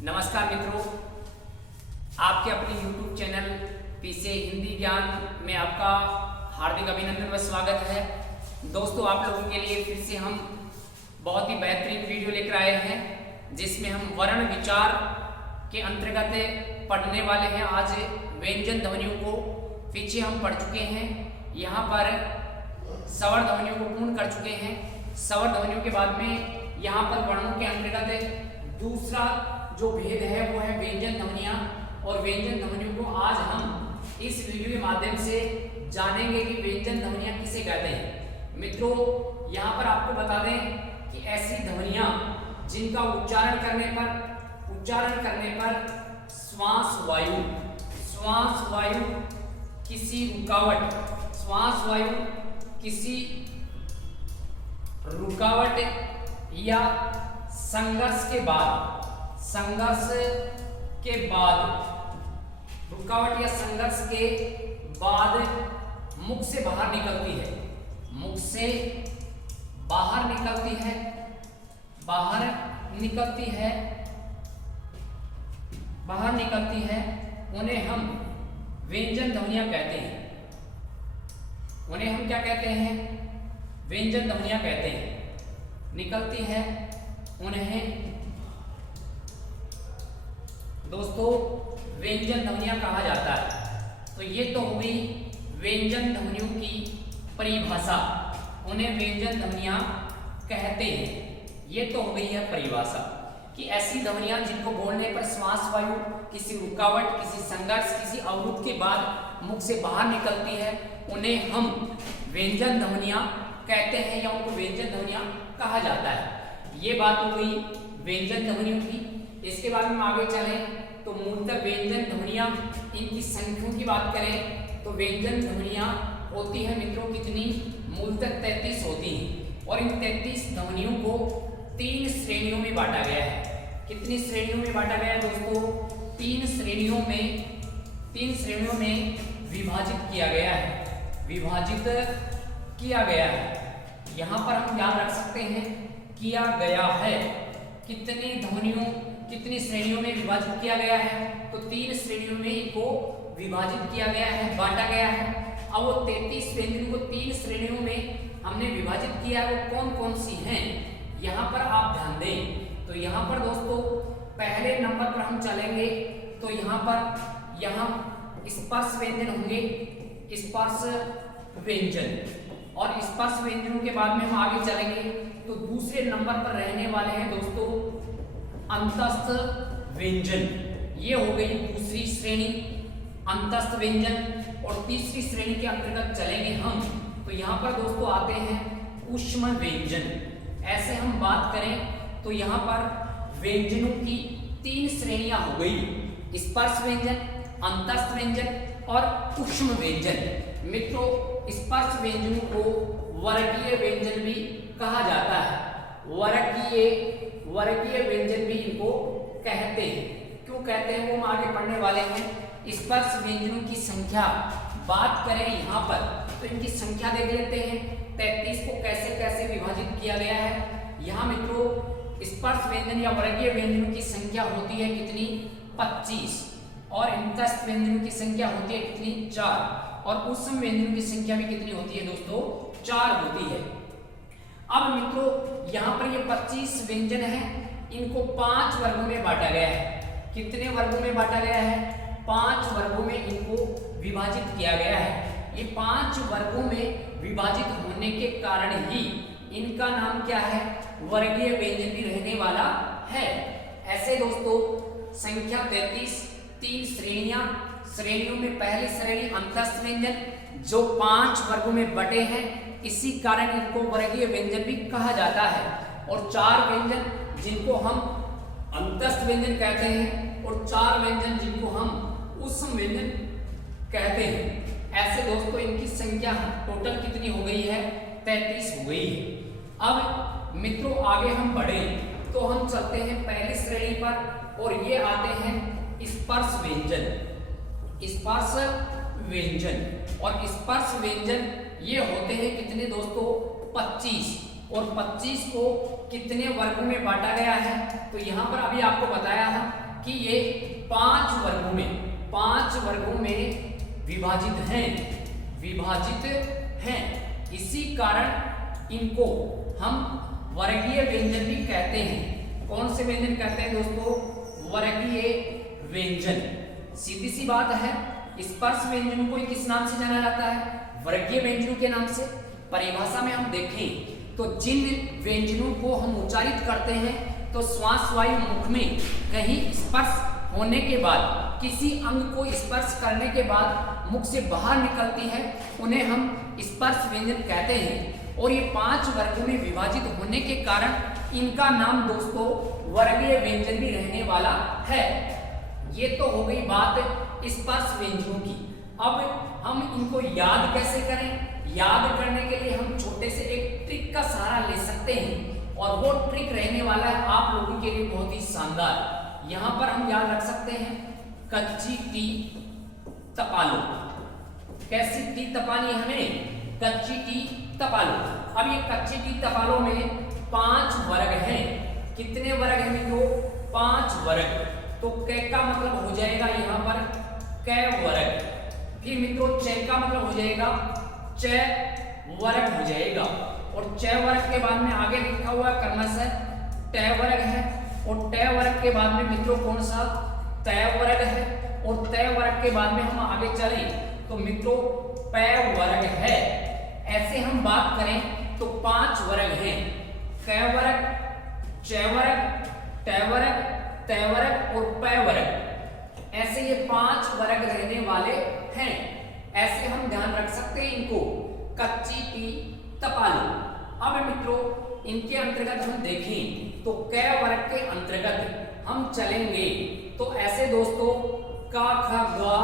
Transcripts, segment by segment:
नमस्कार मित्रों, आपके अपने YouTube चैनल पीसे हिंदी ज्ञान में आपका हार्दिक अभिनंदन व स्वागत है। दोस्तों, आप लोगों के लिए फिर से हम बहुत ही बेहतरीन वीडियो लेकर आए हैं, जिसमें हम वर्ण विचार के अंतर्गत पढ़ने वाले हैं। आज व्यंजन ध्वनियों को पीछे हम पढ़ चुके हैं, यहाँ पर स्वर ध्वनियों को पूर्ण कर चुके हैं। स्वर ध्वनियों के बाद में यहाँ पर वर्णों के अंतर्गत दूसरा जो भेद है वो है व्यंजन ध्वनियाँ, और व्यंजन ध्वनियों को आज हम इस वीडियो के माध्यम से जानेंगे कि व्यंजन ध्वनियाँ किसे कहते हैं। मित्रों, यहाँ पर आपको बता दें कि ऐसी ध्वनियाँ जिनका उच्चारण करने पर श्वास वायु किसी रुकावट या संघर्ष के बाद रुकावट या संघर्ष के बाद मुख से बाहर निकलती है, उन्हें हम व्यंजन ध्वनियाँ कहते हैं। उन्हें हम क्या कहते हैं? व्यंजन ध्वनियाँ कहते हैं। निकलती है उन्हें दोस्तों व्यंजन ध्वनियाँ कहा जाता है। तो ये तो हुई व्यंजन ध्वनियों की परिभाषा, उन्हें व्यंजन ध्वनियाँ कहते हैं। ये तो हो गई है परिभाषा कि ऐसी ध्वनियाँ जिनको बोलने पर श्वास वायु किसी रुकावट, किसी संघर्ष, किसी अवरुद्ध के बाद मुख से बाहर निकलती है, उन्हें हम व्यंजन ध्वनियाँ कहते हैं या उनको व्यंजन ध्वनियाँ कहा जाता है। ये बात हो गई व्यंजन ध्वनियों की। इसके बाद में आगे चलें तो मूलतः व्यंजन ध्वनियाँ, इनकी संख्याओं की बात करें तो व्यंजन ध्वनियाँ होती है मित्रों कितनी? मूलतः 33 होती हैं, और इन 33 ध्वनियों को 3 श्रेणियों में बांटा गया है। कितनी श्रेणियों में बांटा गया है दोस्तों? 3 श्रेणियों में विभाजित किया गया है। यहाँ पर हम ध्यान रख सकते हैं किया गया है। कितनी श्रेणियों में विभाजित किया गया है? तो 3 श्रेणियों में इनको विभाजित किया गया है, बांटा गया है। अब वो 33 व्यंजनों को 3 श्रेणियों में हमने विभाजित किया है, वो कौन कौन सी हैं? यहाँ पर आप ध्यान दें। तो यहाँ पर दोस्तों पहले नंबर पर हम चलेंगे तो यहाँ स्पर्श व्यंजन होंगे, स्पर्श व्यंजन, और स्पर्श व्यंजनों के बाद में हम आगे चलेंगे तो दूसरे नंबर पर रहने वाले हैं दोस्तों अंतस्थ व्यंजन। ये हो गई दूसरी श्रेणी अंतस्थ व्यंजन। और तीसरी श्रेणी के अंतर्गत चलेंगे हम तो यहाँ पर दोस्तों आते हैं ऊष्म व्यंजन। ऐसे हम बात करें तो यहाँ पर व्यंजनों की 3 श्रेणियां हो गई, स्पर्श व्यंजन, अंतस्थ व्यंजन और ऊष्म व्यंजन। मित्रों, स्पर्श व्यंजनों को वर्गीय व्यंजन भी कहा जाता है। वर्गीय व्यंजन भी इनको कहते हैं। क्यों कहते हैं वो हम आगे पढ़ने वाले हैं। स्पर्श व्यंजनों की संख्या बात करें यहाँ पर तो इनकी संख्या देख लेते हैं। 33 को कैसे कैसे विभाजित किया गया है। यहाँ मित्रों स्पर्श व्यंजन या वर्गीय व्यंजनों की संख्या होती है कितनी? 25, और अंतस्थ व्यंजनों की संख्या होती है कितनी? 4, और ऊष्म व्यंजनों की संख्या भी कितनी होती है दोस्तों? 4 होती है। अब मित्रों यहाँ पर ये 25 व्यंजन है, इनको 5 वर्गों में बांटा गया है। कितने वर्गों में बांटा गया है? 5 वर्गों में इनको विभाजित किया गया है। ये 5 वर्गों में विभाजित होने के कारण ही इनका नाम क्या है? वर्गीय व्यंजन भी रहने वाला है। ऐसे दोस्तों संख्या 33, 3 श्रेणियों में पहली श्रेणी अंतस्थ व्यंजन जो 5 वर्गों में बटे हैं, इसी कारण इनको वर्गीय व्यंजन भी कहा जाता है। और 4 व्यंजन जिनको हम अंतस्थ व्यंजन कहते हैं, और 4 व्यंजन जिनको हम ऊष्म व्यंजन कहते हैं। ऐसे दोस्तों इनकी संख्या टोटल कितनी हो गई है? 33 हो गई है। अब मित्रों आगे हम बढ़े तो हम चलते हैं पहली श्रेणी पर, और ये आते हैं स्पर्श व्यंजन। और स्पर्श व्यंजन ये होते हैं कितने दोस्तों? 25, और 25 को कितने वर्गों में बांटा गया है? तो यहाँ पर अभी आपको बताया है कि ये 5 वर्गों में विभाजित हैं। इसी कारण इनको हम वर्गीय व्यंजन भी कहते हैं। कौन से व्यंजन कहते हैं दोस्तों? वर्गीय व्यंजन। सीधी सी बात है, स्पर्श व्यंजनों को किस नाम से जाना जाता है? वर्गीय व्यंजनों के नाम से। परिभाषा में हम देखें तो जिन व्यंजनों को हम उच्चारित करते हैं तो श्वास वायु मुख में कहीं स्पर्श होने के बाद, किसी अंग को स्पर्श करने के बाद मुख से बाहर निकलती है, उन्हें हम स्पर्श व्यंजन कहते हैं। और ये 5 वर्गों में विभाजित होने के कारण इनका नाम दोस्तों वर्गीय व्यंजन भी रहने वाला है। ये तो हो गई बात स्पर्श व्यंजनों की। अब हम इनको याद कैसे करें? याद करने के लिए हम छोटे से एक ट्रिक का सहारा ले सकते हैं, और वो ट्रिक रहने वाला है आप लोगों के लिए बहुत ही शानदार। यहाँ पर हम याद रख सकते हैं कच्ची टी तपालो। कैसी टी तपानी हमें? कच्ची टी तपालो। अब ये कच्ची टी तपालो में 5 वर्ग हैं। कितने वर्ग हैं मित्रों? 5 वर्ग। तो कै का मतलब हो जाएगा यहाँ पर कै वर्ग। फिर मित्रों च का मतलब हो जाएगा च वर्ग हो जाएगा। और च वर्ग के बाद में आगे लिखा हुआ क्रमशः ट वर्ग है, और ट वर्ग के बाद में मित्रों कौन सा? त वर्ग है, और त वर्ग के बाद में हम आगे चलें तो मित्रों प वर्ग है। ऐसे हम बात करें तो 5 वर्ग हैं। क वर्ग, च वर्ग, ट वर्ग, त वर्ग और प वर्ग। ऐसे ये 5 वर्ग रहने वाले हैं। ऐसे हम ध्यान रख सकते हैं इनको। कच्ची टी तपालो। अब मित्रों इनके अंतर्गत हम देखें तो क वर्ग के अंतर्गत हम चलेंगे तो ऐसे दोस्तों का, ख, गा,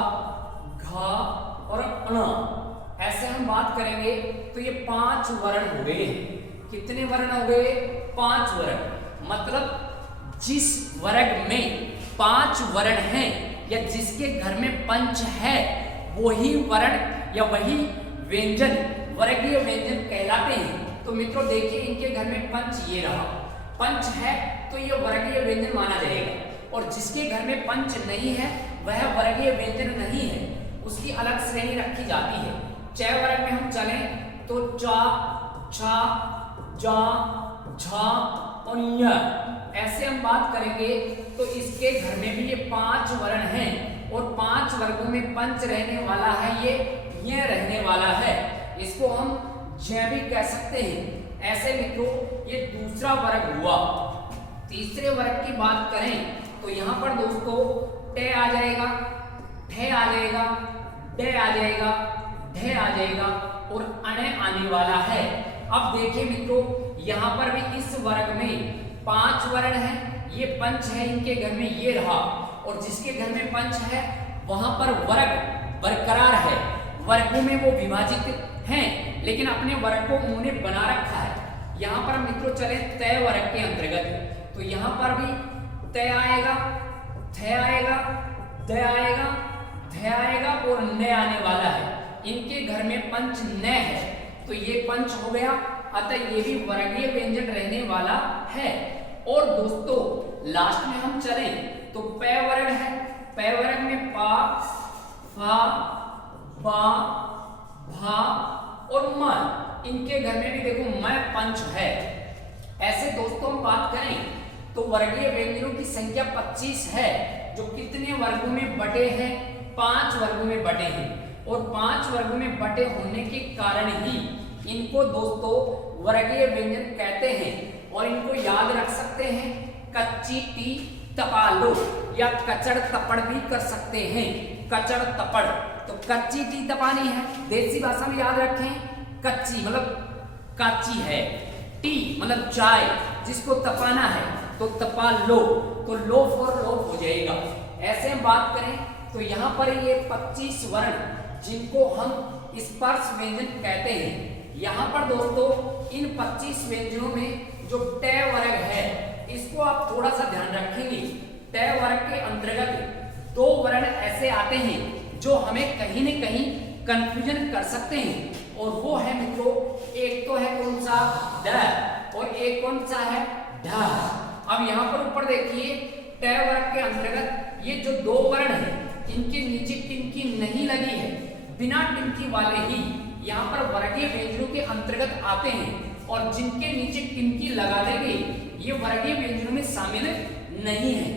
घा और अण। ऐसे हम बात करेंगे तो ये 5 वर्ण हो गए। कितने वर्ण हो गए? 5 वर्ण। मतलब जिस वर्ग में 5 वर्ण हैं या जिसके घर में पंच है, वही वर्ण या वही व्यंजन वर्गीय व्यंजन कहलाते हैं। तो मित्रों देखिए इनके घर में पंच ये रहा, पंच है तो ये वर्गीय व्यंजन माना जाएगा। और जिसके घर में पंच नहीं है वह वर्गीय व्यंजन नहीं है, उसकी अलग श्रेणी रखी जाती है। च वर्ग में हम चलें तो चा, छा, जा, झा और य। ऐसे हम बात करेंगे तो इसके घर में भी ये 5 वर्ण हैं, और 5 वर्गों में पंच रहने वाला है, ये रहने वाला है। इसको हम ज भी कह सकते हैं। ऐसे मित्रों ये दूसरा वर्ग हुआ। तीसरे वर्ग की बात करें तो यहाँ पर दोस्तों ट आ जाएगा, ठ आ जाएगा, ड आ जाएगा, ढ आ जाएगा और अण आने वाला है। अब देखिए मित्रों यहाँ पर भी इस वर्ग में 5 वर्ण हैं, ये पंच है, इनके घर में ये रहा, और जिसके घर में पंच है वहां पर वर्ग बरकरार है। वर्गों में वो विभाजित हैं, लेकिन अपने वर्ग को उन्होंने बना रखा है। यहाँ पर मित्रों चले तय वर्ग के अंतर्गत तो यहाँ पर भी तय आएगा, थ आएगा, द आएगा, ध आएगा और न आने वाला है। इनके घर में पंच न है तो ये पंच हो गया, अतः ये भी वर्गीय व्यंजन रहने वाला है। और दोस्तों लास्ट में हम चलें तो प वर्ग है। प वर्ग में पा, फा, बा, भा और म। इनके घर में भी देखो म पंच है। ऐसे दोस्तों हम बात करें तो वर्गीय व्यंजनों की संख्या 25 है, जो कितने वर्गों में बटे हैं? 5 वर्गों में बटे हैं। और 5 वर्गों में बटे होने के कारण ही इनको दोस्तों वर्गीय व्यंजन कहते हैं। और इनको याद रख सकते हैं कच्ची टी तपालो या कचड़ तपड़ भी कर सकते हैं। कचड़ तपड़ तो कच्ची टी तपानी है, देसी भाषा में याद रखें कच्ची मतलब काची है, टी मतलब चाय जिसको तपाना है तो तपा लो, तो लो फॉर लोफ हो जाएगा। ऐसे हम बात करें तो यहाँ पर ये 25 वर्ण जिनको हम स्पर्श व्यंजन कहते हैं। यहाँ पर दोस्तों इन 25 व्यंजनों में जो ट वर्ग है इसको आप थोड़ा सा ध्यान रखेंगे। ट वर्ग के अंतर्गत 2 वर्ण ऐसे आते हैं जो हमें कहीं न कहीं कंफ्यूजन कर सकते हैं, और वो है मित्रों एक तो है कौन सा ड और एक कौन सा है ढ। अब यहाँ पर ऊपर देखिए ट ट वर्ग के अंतर्गत ये जो दो वर्ण है इनके नीचे टिमकी नहीं लगी है, बिना टिमकी वाले ही यहाँ पर वर्गीय व्यंजनों के अंतर्गत आते हैं और जिनके नीचे टिमकी लगा देंगे ये वर्गीय व्यंजनों में शामिल नहीं है,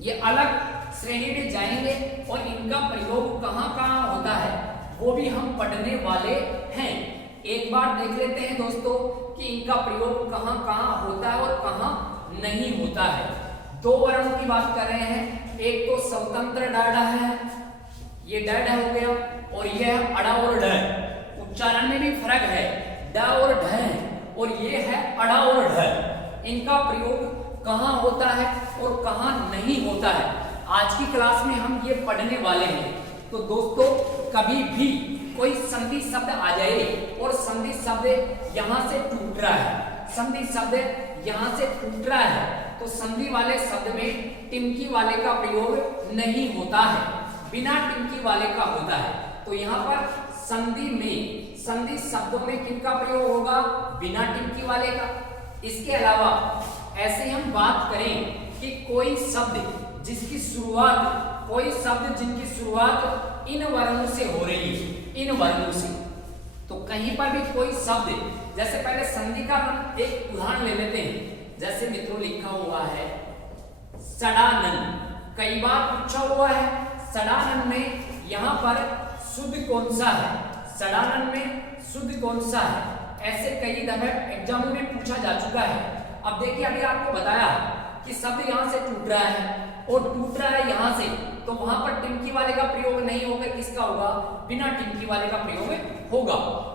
ये अलग श्रेणी में जाएंगे और इनका प्रयोग कहाँ कहाँ होता है वो भी हम पढ़ने वाले हैं। एक बार देख लेते हैं दोस्तों कि इनका प्रयोग कहाँ कहाँ होता है और कहाँ नहीं होता है। दो वर्णों की बात कर रहे हैं, एक तो स्वतंत्र डाढ़ा है, ये डाढ़ा हो गया, और यह है अड़ा और ढ। उच्चारण में भी फर्क है, ड और ढ है, और ये है अड़ा और ढ। इनका प्रयोग कहाँ होता है और कहाँ नहीं होता है आज की क्लास में हम ये पढ़ने वाले हैं। तो दोस्तों कभी भी कोई संधि शब्द आ जाए और संधि शब्द यहाँ से टूट रहा है, संधि शब्द यहाँ से टूट रहा है, तो संधि वाले शब्द में टिमकी वाले का प्रयोग नहीं होता है, बिना टिमकी वाले का होता है। तो यहाँ पर संधि में, संधि शब्दों में किनका प्रयोग होगा? बिना टिमकी वाले का। इसके अलावा ऐसे हम बात करें कि कोई शब्द जिसकी शुरुआत, कोई शब्द जिनकी शुरुआत इन वर्णों से हो रही है, इन वर्णों से, तो कहीं पर भी कोई शब्द, जैसे पहले संधि का हम एक उदाहरण ले लेते हैं। जैसे मित्रों लिखा हुआ है सड़ानन, कई बार पूछा हुआ है सड़ानन में यहाँ पर शुद्ध कौन सा है, सड़ानन में शुद्ध कौन सा है, ऐसे कई दफे एग्जाम में पूछा जा चुका है। अब देखिए अभी आपको बताया कि शब्द यहाँ से टूट रहा है और टूट रहा है यहाँ से, तो वहां पर टिमकी वाले का प्रयोग नहीं होकर किसका होगा? बिना टिमकी वाले का प्रयोग होगा।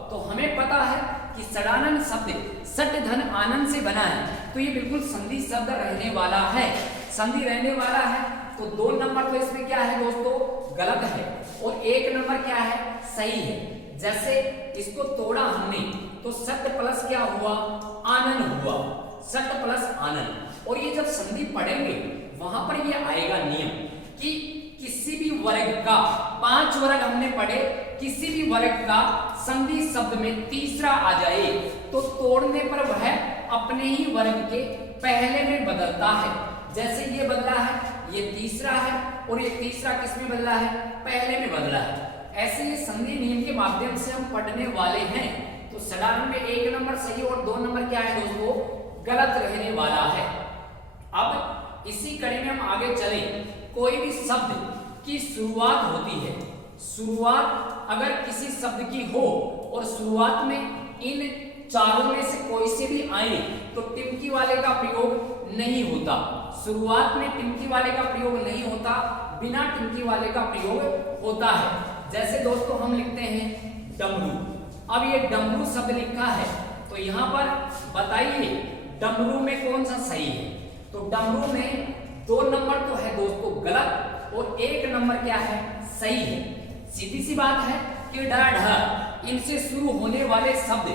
तो हमें पता है कि सड़ानन शब्द सट धन आनंद से बना है, तो ये बिल्कुल संधि शब्द रहने वाला है, संधि रहने वाला है। तो 2 नंबर तो इसमें क्या है दोस्तों? गलत है, और 1 नंबर क्या है? सही है। जैसे इसको तोड़ा हमने तो सट प्लस क्या हुआ? आनंद हुआ, सट प्लस आनंद। और ये जब संधि पढ़ेंगे वहां पर ये आएगा नियम कि किसी भी वर्ग का, 5 वर्ग हमने पढ़े, किसी भी वर्ग का संधि शब्द में तीसरा आ जाए तो तोड़ने पर वह अपने ही वर्ग के पहले में बदलता है। जैसे ये बदला है, ये तीसरा है, और ये तीसरा किस में बदला है? पहले में बदला है। ऐसे ये संधि नियम के माध्यम से हम पढ़ने वाले हैं। तो सड़ानन में 1 नंबर सही और 2 नंबर क्या है दोस्तों? गलत रहने वाला है। अब इसी कड़ी में हम आगे चलें। कोई भी शब्द की शुरुआत होती है, शुरुआत अगर किसी शब्द की हो और शुरुआत में इन चारों में से कोई से भी आए तो टिमकी वाले का प्रयोग नहीं होता, शुरुआत में टिमकी वाले का प्रयोग नहीं होता, बिना टिमकी वाले का प्रयोग होता है। जैसे दोस्तों हम लिखते हैं डमरू। अब ये डमरू शब्द लिखा है तो यहाँ पर बताइए डमरू में कौन सा सही है? तो डमरू में 2 नंबर तो है दोस्तों गलत और 1 नंबर क्या है? सही है। सीधी सी बात है कि ढ ढ इनसे शुरू होने वाले शब्द,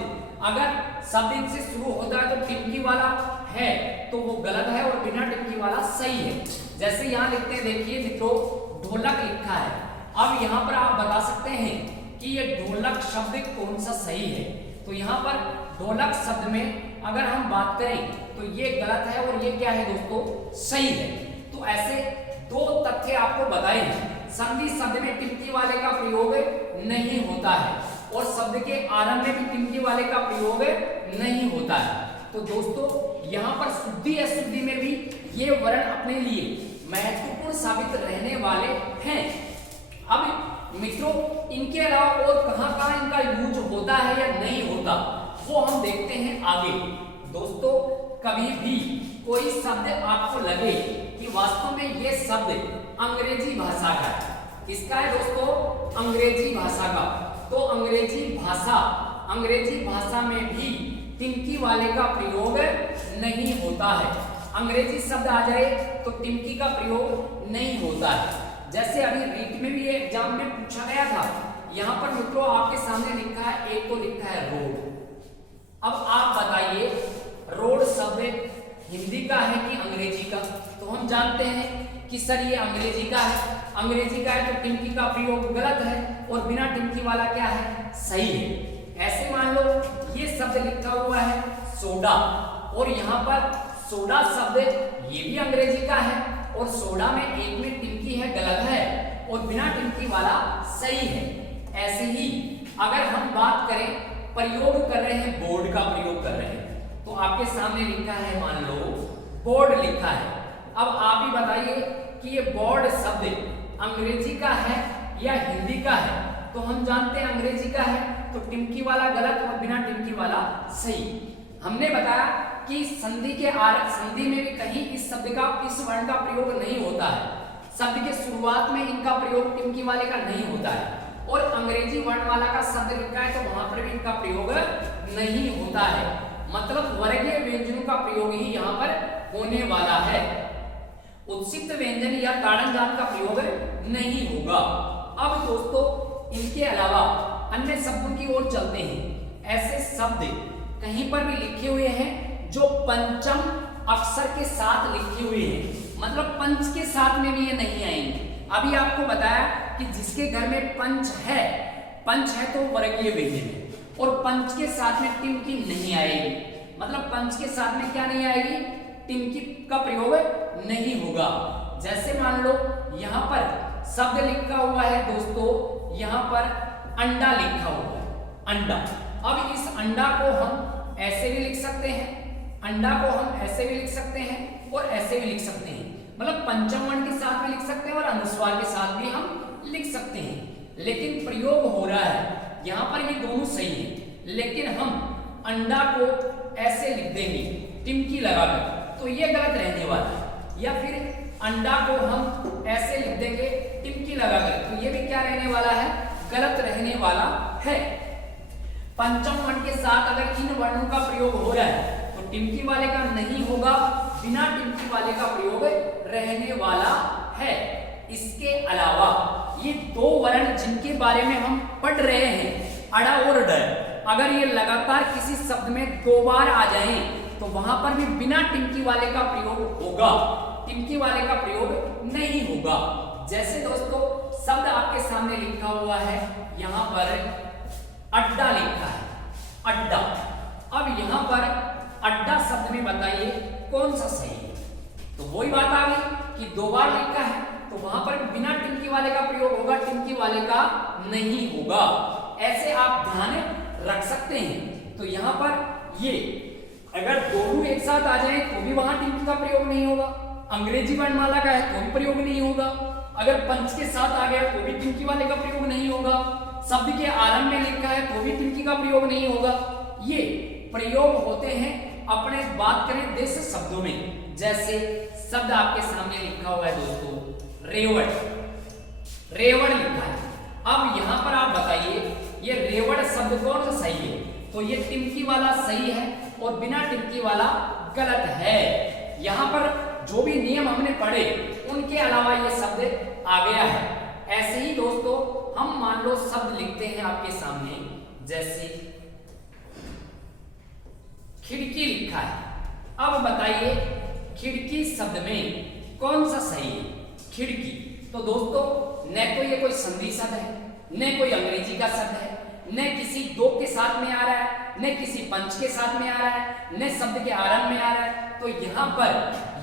अगर शब्द इनसे शुरू होता है तो टिमकी वाला है तो वो गलत है और बिना टिमकी वाला सही है। जैसे यहाँ लिखते हैं, देखिए मित्रों ढोलक लिखा है। अब यहाँ पर आप बता सकते हैं कि ये ढोलक शब्द कौन सा सही है? तो यहाँ पर ढोलक शब्द में अगर हम बात करें तो ये गलत है और ये क्या है दोस्तों? सही है। तो ऐसे 2 तथ्य आपको बताए हैं। संधि शब्द में टिमकी वाले का प्रयोग नहीं होता है और शब्द के आरंभ में भी टिमकी वाले का प्रयोग नहीं होता है। तो दोस्तों यहाँ पर शुद्धि अशुद्धि में भी ये वर्ण अपने लिए महत्वपूर्ण साबित रहने वाले हैं। अब मित्रों इनके अलावा और कहाँ-कहाँ इनका यूज होता है या नहीं होता वो हम देखते हैं आगे। दोस्तों कभी भी कोई शब्द आपको लगे कि वास्तव में ये शब्द अंग्रेजी भाषा का है, किसका है दोस्तों? अंग्रेजी भाषा का, तो अंग्रेजी भाषा में भी टिमकी वाले का प्रयोग नहीं होता है। अंग्रेजी शब्द आ जाए तो टिमकी का प्रयोग नहीं होता है। जैसे अभी रीट में भी एग्जाम में पूछा गया था, यहाँ पर मित्रों आपके सामने लिखा है, एक तो लिखा है रोड। अब आप बताइए रोड शब्द हिंदी का है कि अंग्रेजी का? तो हम जानते हैं कि सर ये अंग्रेजी का है, अंग्रेजी का है तो टिमकी का प्रयोग गलत है और बिना टिमकी वाला क्या है? सही है। ऐसे मान लो ये शब्द लिखा हुआ है सोडा और यहाँ पर सोडा शब्द ये भी अंग्रेजी का है और 16 में एक में टिमकी है गलत है और बिना टिमकी वाला सही है। ऐसे ही अगर हम बात करें प्रयोग कर रहे हैं, बोर्ड का प्रयोग कर रहे हैं, तो आपके सामने लिखा है, मान लो बोर्ड लिखा है। अब आप ही बताइए कि ये बोर्ड शब्द अंग्रेजी का है या हिंदी का है। तो हम जानते हैं अंग्रेजी का है, तो टिमकी वाला गलत और बिना टिमकी वाला सही। हमने बताया कि संधि के संधि में भी कहीं इस शब्द का, इस वर्ण का प्रयोग नहीं होता है। शब्द के शुरुआत में इनका प्रयोग टिमकी वाले का नहीं होता है और अंग्रेजी वर्ण वाला का शब्द लिखा है तो वहां पर भी इनका प्रयोग नहीं होता है। मतलब वर्गीय व्यंजनों का प्रयोग ही यहाँ पर होने वाला है। उत्सित व्यंजन या ताड़नजान का प्रयोग नहीं होगा। अब दोस्तों इनके अलावा अन्य शब्दों की ओर चलते हैं। ऐसे शब्द कहीं पर भी लिखे हुए हैं जो पंचम अक्षर के साथ लिखे हुए हैं, मतलब पंच के साथ में भी ये नहीं आएंगे। अभी आपको बताया कि जिसके घर में पंच है तो वर्गीय व्यंजन है और पंच के साथ में टिमकी नहीं आएगी। मतलब पंच के साथ में क्या नहीं आएगी, टिमकी का प्रयोग नहीं होगा। जैसे मान लो यहाँ पर शब्द लिखा हुआ है दोस्तों, यहाँ पर अंडा लिखा हुआ है, अंडा। अब इस अंडा को हम ऐसे भी लिख सकते हैं, अंडा को हम ऐसे भी लिख सकते हैं और ऐसे भी लिख सकते हैं। मतलब पंचम वर्ण के साथ भी लिख सकते हैं और अनुस्वार के साथ भी हम लिख सकते हैं। लेकिन प्रयोग हो रहा है यहाँ पर, ये दोनों सही है, लेकिन हम अंडा को ऐसे लिख देंगे टिमकी लगाकर, तो ये गलत रहने वाला है। या फिर अंडा को हम ऐसे लिख देंगे टिमकी लगाकर, तो ये भी क्या रहने वाला है, गलत रहने वाला है। पंचम वर्ण के साथ अगर इन वर्णों का प्रयोग हो रहा है तो टिमकी वाले का नहीं होगा, बिना टिमकी वाले का प्रयोग रहने वाला है। इसके अलावा ये दो वर्ण जिनके बारे में हम पढ़ रहे हैं, अड़ा और ड, अगर ये लगातार किसी शब्द में दो बार आ जाएं तो वहां पर भी बिना टिमकी वाले का प्रयोग होगा, टिमकी वाले का प्रयोग नहीं होगा। जैसे दोस्तों शब्द आपके सामने लिखा हुआ है, यहाँ पर अड्डा लिखा है, अड्डा। अब यहाँ पर अड्डा शब्द में बताइए कौन सा सही है। तो वही बात आ गई कि दो बार लिखा है तो वहां पर बिना टिमकी वाले का प्रयोग होगा, टिमकी वाले का नहीं होगा। ऐसे आप ध्यान रख सकते हैं। तो यहाँ पर ये अगर दोनों एक साथ आ जाए तो भी वहां टिमकी का प्रयोग नहीं होगा, अंग्रेजी वर्णमाला का है तो भी प्रयोग नहीं होगा, अगर पंच के साथ आ गया तो भी टिमकी वाले का प्रयोग नहीं होगा, शब्द के आरंभ में लिखा है तो भी टिमकी का प्रयोग नहीं होगा। ये प्रयोग होते हैं अपने बात करें देश शब्दों में। जैसे शब्द आपके सामने लिखा हुआ है दोस्तों, रेवड़, रेवड़ लिखा है। अब यहाँ पर आप बताइए ये रेवड़ शब्द कौन सा सही है। तो ये टिमकी वाला सही है और बिना टिमकी वाला गलत है। यहाँ पर जो भी नियम हमने पढ़े उनके अलावा ये शब्द आ गया है। ऐसे ही दोस्तों हम मान लो शब्द लिखते हैं आपके सामने, जैसे खिड़की लिखा है। अब बताइए खिड़की शब्द में कौन सा सही है, खिड़की। तो दोस्तों न तो ये कोई संधि शब्द है, न कोई अंग्रेजी का शब्द है, न किसी दो के साथ में आ रहा है, न किसी पंच के साथ में आ रहा है, न शब्द के आरंभ में आ रहा है। तो यहाँ पर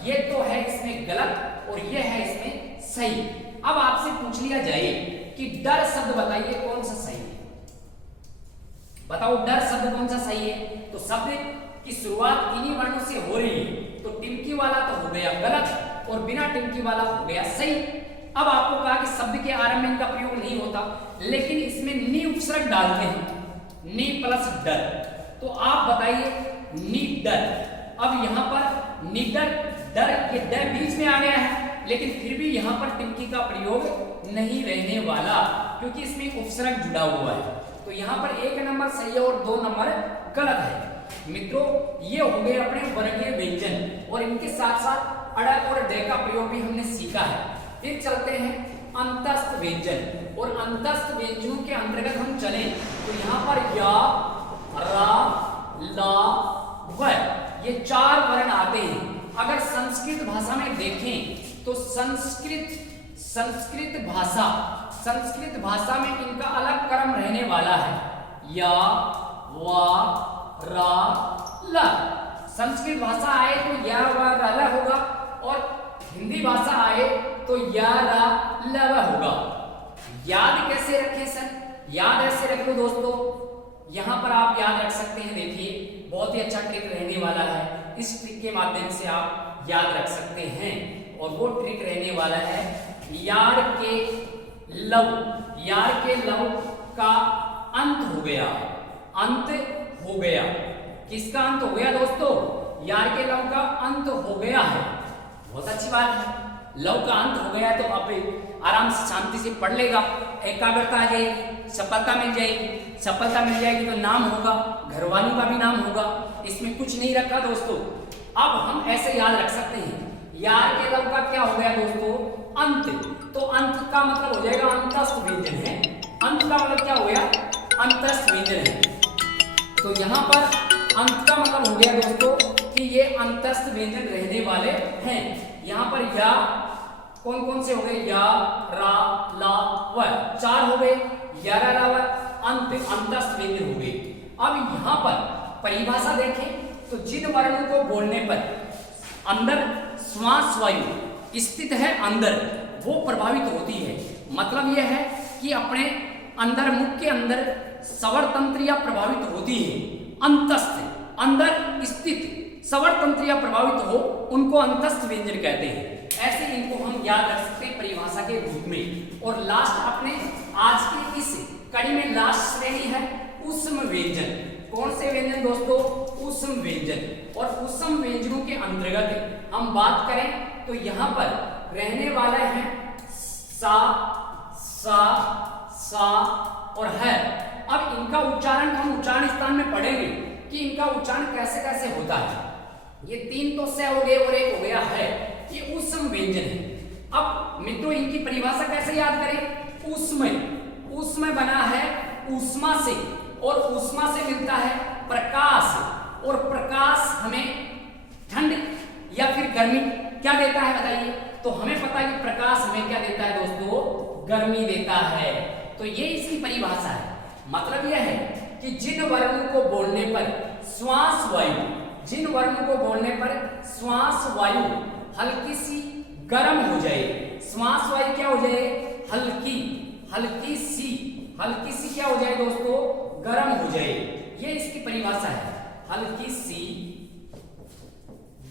ये तो है इसमें गलत और ये है इसमें सही। अब आपसे पूछ लिया जाए कि डर शब्द बताइए कौन सा सही है, बताओ डर शब्द कौन सा सही है। तो शब्द की शुरुआत इन्हीं वर्णों से हो रही है, तो टिमकी वाला तो हो गया गलत और बिना टिमकी वाला हो गया सही। अब आपको कहा कि शब्द के आरंभ में इनका प्रयोग नहीं होता, लेकिन इसमें नी उपसर्ग डालते हैं, नी प्लस डर। तो आप बताइए निडर। अब यहाँ पर निडर, डर, ये डर बीच में आ गया है, लेकिन फिर भी यहाँ पर टिमकी का प्रयोग नहीं रहने वाला क्योंकि इसमें उपसर्ग जुड़ा हुआ है। तो यहाँ पर 1 नंबर सही है और 2 नंबर गलत है। मित्रों ये हो गए अपने वर्गीय व्यंजन और इनके साथ साथ अड़ा और डे का प्रयोग भी हमने सीखा है। फिर चलते हैं अंतस्थ व्यंजन, और अंतस्थ व्यंजनों के अंतर्गत हम चले तो यहाँ पर या, रा, ला, व ये 4 वर्ण आते हैं। अगर संस्कृत भाषा में देखें तो संस्कृत भाषा में इनका अलग क्रम रहने वाला है, या, वा, रा, ला। संस्कृत भाषा आए तो या, वा, रा, ला होगा और हिंदी भाषा आए तो या रा लव होगा। याद कैसे रखें सर? याद ऐसे रख लो दोस्तों, यहां पर आप याद रख सकते हैं। देखिए बहुत ही अच्छा ट्रिक रहने वाला है, इस ट्रिक के माध्यम से आप याद रख सकते हैं। और वो ट्रिक रहने वाला है यार के लव। यार के लव का अंत हो गया। अंत हो गया, किसका अंत हो गया दोस्तों? यार के लव का अंत हो गया है। बहुत अच्छी बात है, लव का अंत हो गया तो आप आराम से शांति से पढ़ लेगा, एकाग्रता आ जाएगी, सफलता मिल जाएगी। सफलता मिल जाएगी तो नाम होगा, घरवालों का भी नाम होगा, इसमें कुछ नहीं रखा दोस्तों। अब हम ऐसे याद रख सकते हैं, यार के लव का क्या हो गया दोस्तों? अंत। तो अंत का मतलब हो जाएगा अंतस्थ व्यंजन है। अंत का मतलब क्या हो गया? अंतस्थ व्यंजन है। तो यहाँ पर अंत का मतलब हो गया दोस्तों कि ये अंतस्थ व्यंजन रहने वाले हैं। यहाँ पर या कौन कौन से हो गए? या, रा, ला, व, 4 हो गए। या, रा, ला, व, अंत, अंतस्थ व्यंजन हो गए। अब यहाँ पर परिभाषा देखें तो जिन वर्णों को बोलने पर अंदर श्वास वायु स्थित है अंदर, वो प्रभावित होती है। मतलब यह है कि अपने अंदर, मुख के अंदर स्वर तंत्रियां प्रभावित होती है। अंतस्थ अंदर स्थित स्वर तंत्रियां प्रभावित हो, उनको अंतस्थ व्यंजन कहते हैं। ऐसे इनको हम याद रख सकते हैं परिभाषा के रूप में। और लास्ट अपने आज की इस कड़ी में लास्ट श्रेणी है ऊष्म व्यंजन। कौन से व्यंजन दोस्तों? ऊष्म व्यंजन। और ऊष्म व्यंजनों के अंतर्गत हम बात करें तो यहाँ पर रहने वाला है सा, सा, सा और है। अब इनका उच्चारण हम उच्चारण स्थान में पढ़ेंगे कि इनका उच्चारण कैसे कैसे होता है। ये 3 तो से हो गए और एक हो गया है, ये ऊष्म व्यंजन है। अब मित्रों इनकी परिभाषा कैसे याद करें? ऊष्म, ऊष्म बना है ऊष्मा से, और ऊष्मा से मिलता है प्रकाश, और प्रकाश हमें ठंड या फिर गर्मी क्या देता है बताइए? तो हमें पता है कि प्रकाश हमें क्या देता है दोस्तों? गर्मी देता है। तो ये इसकी परिभाषा है। मतलब यह है कि जिन वर्णों को बोलने पर श्वास वायु, जिन वर्णों को बोलने पर श्वास वायु हल्की सी गर्म हो जाए, श्वास वायु क्या हो जाए? हल्की, हल्की सी क्या हो जाए दोस्तों? गर्म हो जाए। ये इसकी परिभाषा है। हल्की सी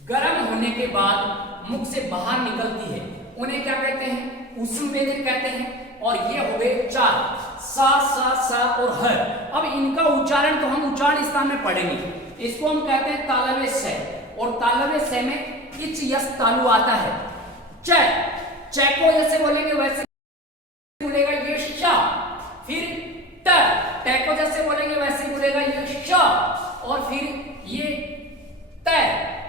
गर्म होने के बाद मुख से बाहर निकलती है, उन्हें क्या कहते हैं? ऊष्म व्यंजन कहते हैं। और ये हो गए 4, सा, सा और ह। अब इनका उच्चारण तो हम उच्चारण स्थान में पढ़ेंगे। इसको हम कहते हैं तालव्य स, और तालव्य स में इच यस तालु आता है। च, च को जैसे बोलेंगे वैसे बोलेगा ये श। फिर ट, ट को जैसे बोलेंगे वैसे बोलेगा ये श। और फिर ये त,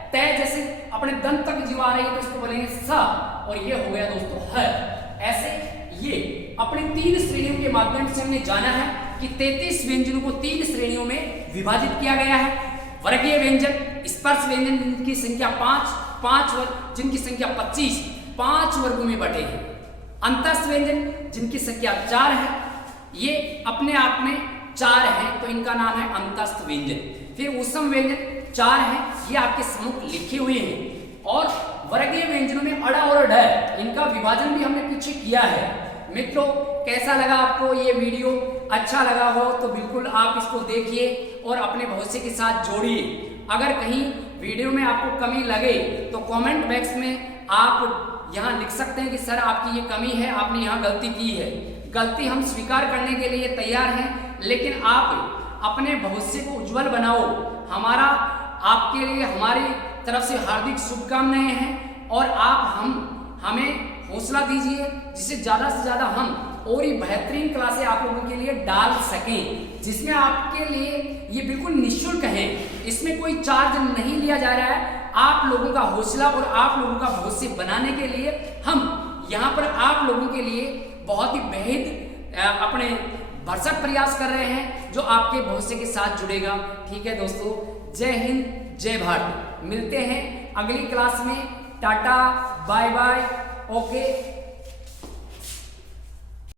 त जैसे अपने दंत तक जीव आ रही है तो इसको बोलेंगे स। और ये हो गया दोस्तों ह। ऐसे ये अपने 3 श्रेणियों के माध्यम से हमने जाना है कि 33 व्यंजनों को 3 श्रेणियों में विभाजित किया गया है। वर्गीय व्यंजन, स्पर्श व्यंजन जिनकी संख्या 5 वर्ग, जिनकी संख्या 25, 5 वर्गों में बटे हैं। अंतस्थ व्यंजन जिनकी संख्या 4 है, ये अपने आप में 4 है तो इनका नाम है अंतस्थ व्यंजन। फिर ऊष्म व्यंजन 4 है, ये आपके सम्मुख लिखे हुए हैं। और वर्गीय व्यंजनों में अड़ा और ढ, इनका विभाजन भी हमने पीछे किया है। मित्रों कैसा लगा आपको ये वीडियो? अच्छा लगा हो तो बिल्कुल आप इसको देखिए और अपने भविष्य के साथ जोड़िए। अगर कहीं वीडियो में आपको कमी लगे तो कमेंट बॉक्स में आप यहाँ लिख सकते हैं कि सर आपकी ये कमी है, आपने यहाँ गलती की है। गलती हम स्वीकार करने के लिए तैयार हैं, लेकिन आप अपने भविष्य को उज्जवल बनाओ। हमारा आपके लिए हमारी तरफ से हार्दिक शुभकामनाएं हैं। और आप हमें हौसला दीजिए जिससे ज़्यादा से ज़्यादा हम और ही बेहतरीन क्लासें आप लोगों के लिए डाल सकें, जिसमें आपके लिए ये बिल्कुल निःशुल्क है। इसमें कोई चार्ज नहीं लिया जा रहा है। आप लोगों का हौसला और आप लोगों का भविष्य बनाने के लिए हम यहाँ पर आप लोगों के लिए बहुत ही बेहद अपने भरसक प्रयास कर रहे हैं जो आपके भविष्य के साथ जुड़ेगा। ठीक है दोस्तों, जय हिंद, जय भारत। मिलते हैं अगली क्लास में। Tata, bye bye, okay.